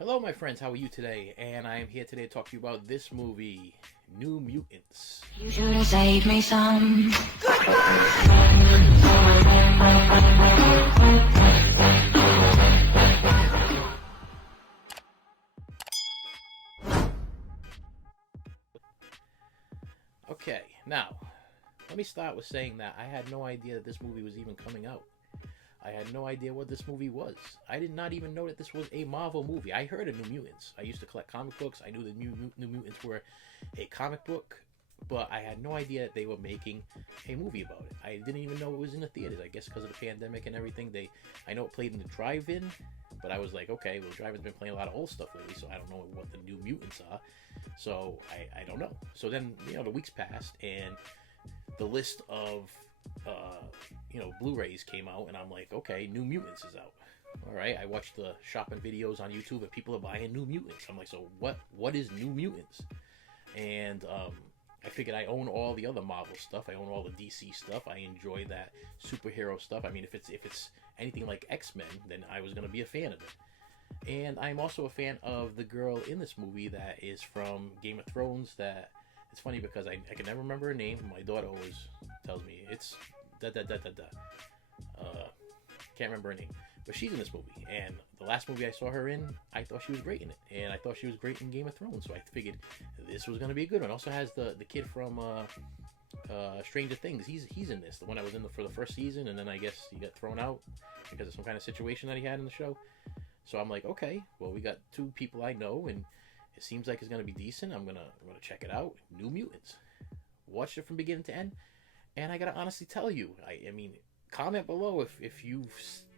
Hello, my friends. How are you today? And I am here today to talk to you about this movie, New Mutants. You should have saved me some. Okay, now, let me start with saying that I had no idea that this movie was even coming out. I had no idea what this movie was. I did not even know that this was a Marvel movie. I heard of New Mutants. I used to collect comic books. I knew the New Mutants were a comic book, but I had no idea that they were making a movie about it. I didn't even know it was in the theaters. I guess because of the pandemic and everything. I know it played in the drive-in, but I was like, okay, well, the drive-in's been playing a lot of old stuff lately, so I don't know what the New Mutants are. So I don't know. So then, the weeks passed, and the list of Blu-rays came out, and I'm like, okay, New Mutants is out. All right, I watched the shopping videos on YouTube, and people are buying New Mutants. I'm like, so what is New Mutants? And I figured I own all the other Marvel stuff. I own all the DC stuff. I enjoy that superhero stuff. I mean, if it's anything like X-Men, then I was gonna be a fan of it. And I'm also a fan of the girl in this movie that is from Game of Thrones. That it's funny because I can never remember her name. My daughter always tells me it's can't remember her name, but she's in this movie. And the last movie I saw her in, I thought she was great in it, and I thought she was great in Game of Thrones. So I figured this was gonna be a good one. Also has the kid from Stranger Things. He's in this. The one that was in for the first season, and then I guess he got thrown out because of some kind of situation that he had in the show. So I'm like, okay, well, we got two people I know, and it seems like it's gonna be decent. I'm gonna check it out. New Mutants. Watched it from beginning to end, and I gotta honestly tell you, I mean, comment below if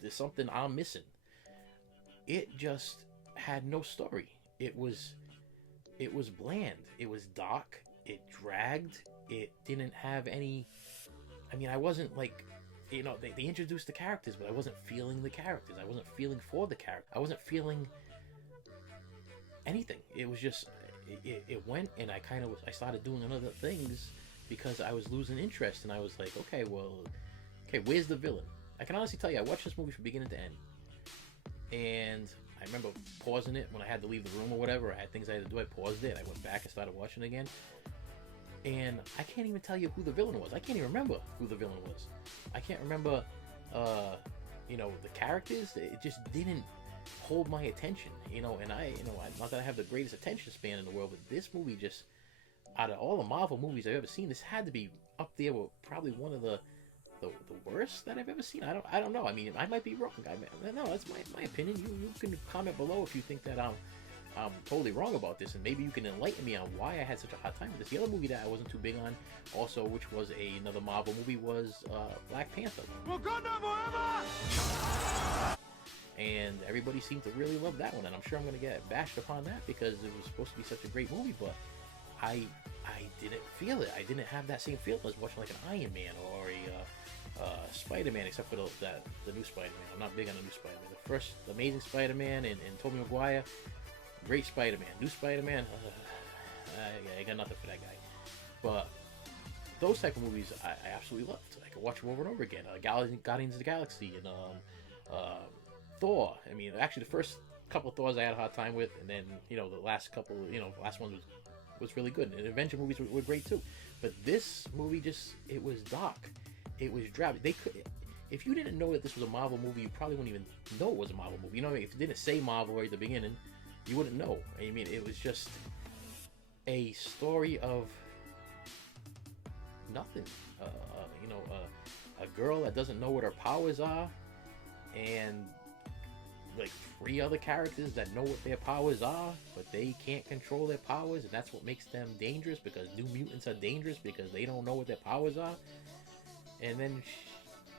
there's something I'm missing. It just had no story. It was bland. It was dark. It dragged. It didn't have any. I mean, I wasn't like. They introduced the characters, but I wasn't feeling the characters. I wasn't feeling for the character. I wasn't feeling anything. It was just, it went, and I started doing other things because I was losing interest, and I was like, okay, where's the villain? I can honestly tell you, I watched this movie from beginning to end, and I remember pausing it when I had to leave the room or whatever. I had things I had to do. I paused it. I went back and started watching it again. And I can't even tell you who the villain was. I can't even remember who the villain was. I can't remember, the characters. It just didn't hold my attention, and not that I have the greatest attention span in the world, but this movie just, out of all the Marvel movies I've ever seen, this had to be up there with probably one of the worst that I've ever seen. I don't know. I mean, I might be wrong. No, that's my opinion. You can comment below if you think that I'm totally wrong about this, and maybe you can enlighten me on why I had such a hard time with this. The other movie that I wasn't too big on, also, which was another Marvel movie, was Black Panther. Wakanda forever! And everybody seemed to really love that one, and I'm sure I'm going to get bashed upon that because it was supposed to be such a great movie, but I didn't feel it. I didn't have that same feel as watching like an Iron Man or a Spider-Man, except for the new Spider-Man. I'm not big on the new Spider-Man. The first Amazing Spider-Man and Tobey Maguire, great Spider-Man. New Spider-Man, I got nothing for that guy. But those type of movies I absolutely loved. I could watch them over and over again. Guardians of the Galaxy and Thor. I mean, actually the first couple of Thors I had a hard time with, and then the last couple, the last one was really good. And Avenger movies were great too. But this movie it was dark. It was drab. If you didn't know that this was a Marvel movie, you probably wouldn't even know it was a Marvel movie. If it didn't say Marvel right at the beginning, you wouldn't know. I mean, it was just a story of nothing. A girl that doesn't know what her powers are, and like 3 other characters that know what their powers are, but they can't control their powers, and that's what makes them dangerous, because New Mutants are dangerous because they don't know what their powers are. And then,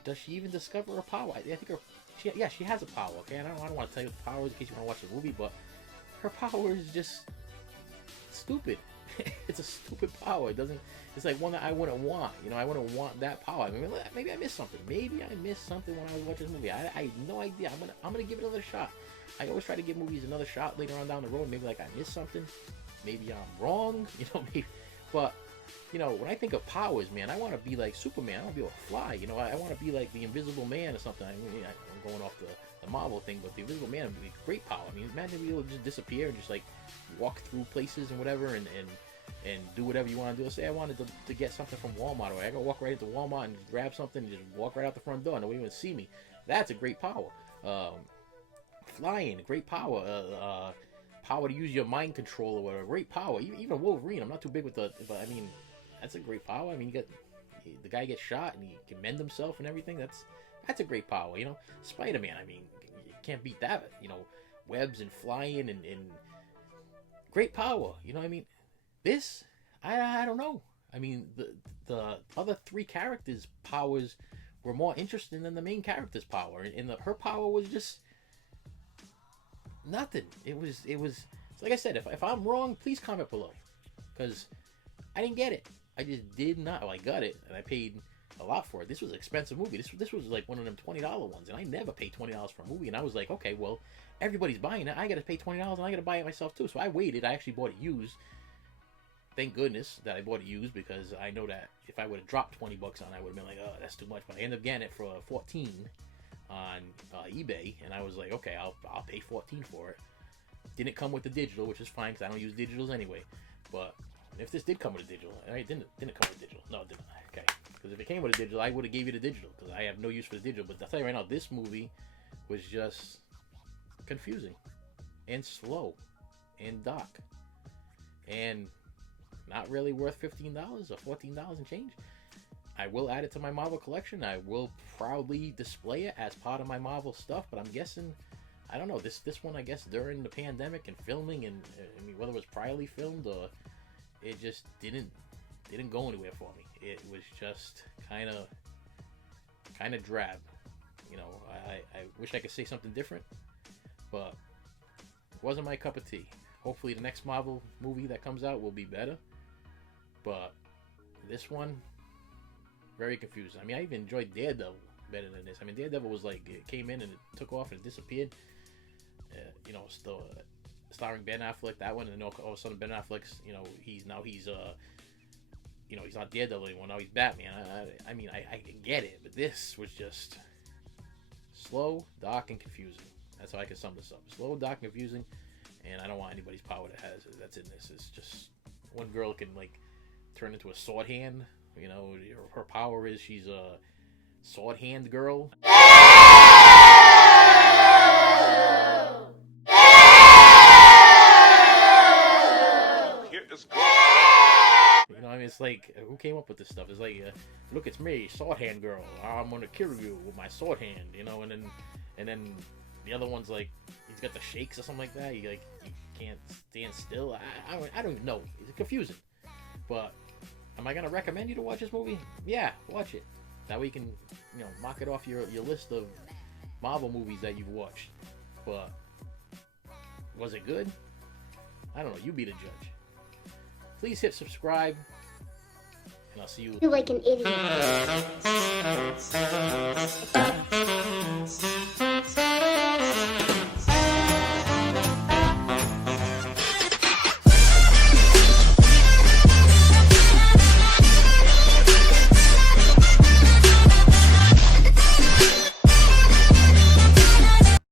does she even discover her power? I think she has a power. Okay, I don't want to tell you what the power is in case you want to watch the movie, but her power is just stupid. It's a stupid power. It's like one that I wouldn't want. I wouldn't want that power. I mean, maybe I missed something. Maybe I missed something when I was watching this movie. I have no idea. I'm gonna give it another shot. I always try to give movies another shot later on down the road. Maybe like I missed something. Maybe I'm wrong. Maybe. But you know, when I think of powers, man, I want to be like Superman. I want to be able to fly. You know, I want to be like the Invisible Man or something. I mean, I'm going off the Marvel thing, but the Invisible Man would be great power. I mean, imagine being able to just disappear and just like walk through places and whatever, and do whatever you want to do. Let's say I wanted to get something from Walmart, or I gotta walk right into Walmart and just grab something and just walk right out the front door. Nobody even see me. That's a great power. Flying, great power. Power to use your mind control or whatever. Great power. Even Wolverine. I'm not too big with but I mean, that's a great power. I mean, the guy gets shot and he can mend himself and everything. That's a great power. You know, Spider-Man. I mean, you can't beat that. You know, webs and flying and great power. You know what I mean? This, I don't know. I mean, the other three characters' powers were more interesting than the main character's power, and her power was just nothing. It was like I said, if I'm wrong, please comment below, because I didn't get it. I just did not. Well, I got it, and I paid a lot for it. This was an expensive movie. This was like one of them $20 ones, and I never paid $20 for a movie. And I was like, okay, well, everybody's buying it. I got to pay $20, and I got to buy it myself too. So I waited. I actually bought it used. Thank goodness that I bought it used, because I know that if I would have dropped $20 on it, I would have been like, oh, that's too much. But I ended up getting it for $14 on eBay, and I was like, okay, I'll pay $14 for it. Didn't come with the digital, which is fine because I don't use digitals anyway. But if this did come with a digital, it didn't come with a digital. No, it didn't. Okay, because if it came with a digital, I would have gave you the digital, because I have no use for the digital. But I'll tell you right now, this movie was just confusing and slow and dark and not really worth $15 or $14 and change. I will add it to my Marvel collection. I will proudly display it as part of my Marvel stuff, but I'm guessing, I don't know, this one, I guess, during the pandemic and filming, and I mean, whether it was priorly filmed or it just didn't go anywhere for me. It was just kind of drab. You know, I wish I could say something different, but it wasn't my cup of tea. Hopefully the next Marvel movie that comes out will be better, but this one, very confusing. I mean, I even enjoyed Daredevil better than this. I mean, Daredevil was like, it came in and it took off and it disappeared. You know, still starring Ben Affleck, that one, and then all of a sudden Ben Affleck's, you know, he's you know, he's not Daredevil anymore. Now he's Batman. I mean, I can get it, but this was just slow, dark, and confusing. That's how I can sum this up. Slow, dark, and confusing, and I don't want anybody's power that's in this. It's just one girl can like turn into a sword hand. You know, her power is she's a sword hand girl. You know, I mean, it's like, who came up with this stuff? It's like, look, it's me, sword hand girl. I'm gonna kill you with my sword hand. You know, and then the other one's like, he's got the shakes or something like that. He can't stand still. I don't even know. It's confusing, but. Am I going to recommend you to watch this movie? Yeah, watch it. That way you can, you know, mark it off your list of Marvel movies that you've watched. But, was it good? I don't know. You be the judge. Please hit subscribe. And I'll see you. You're like an idiot.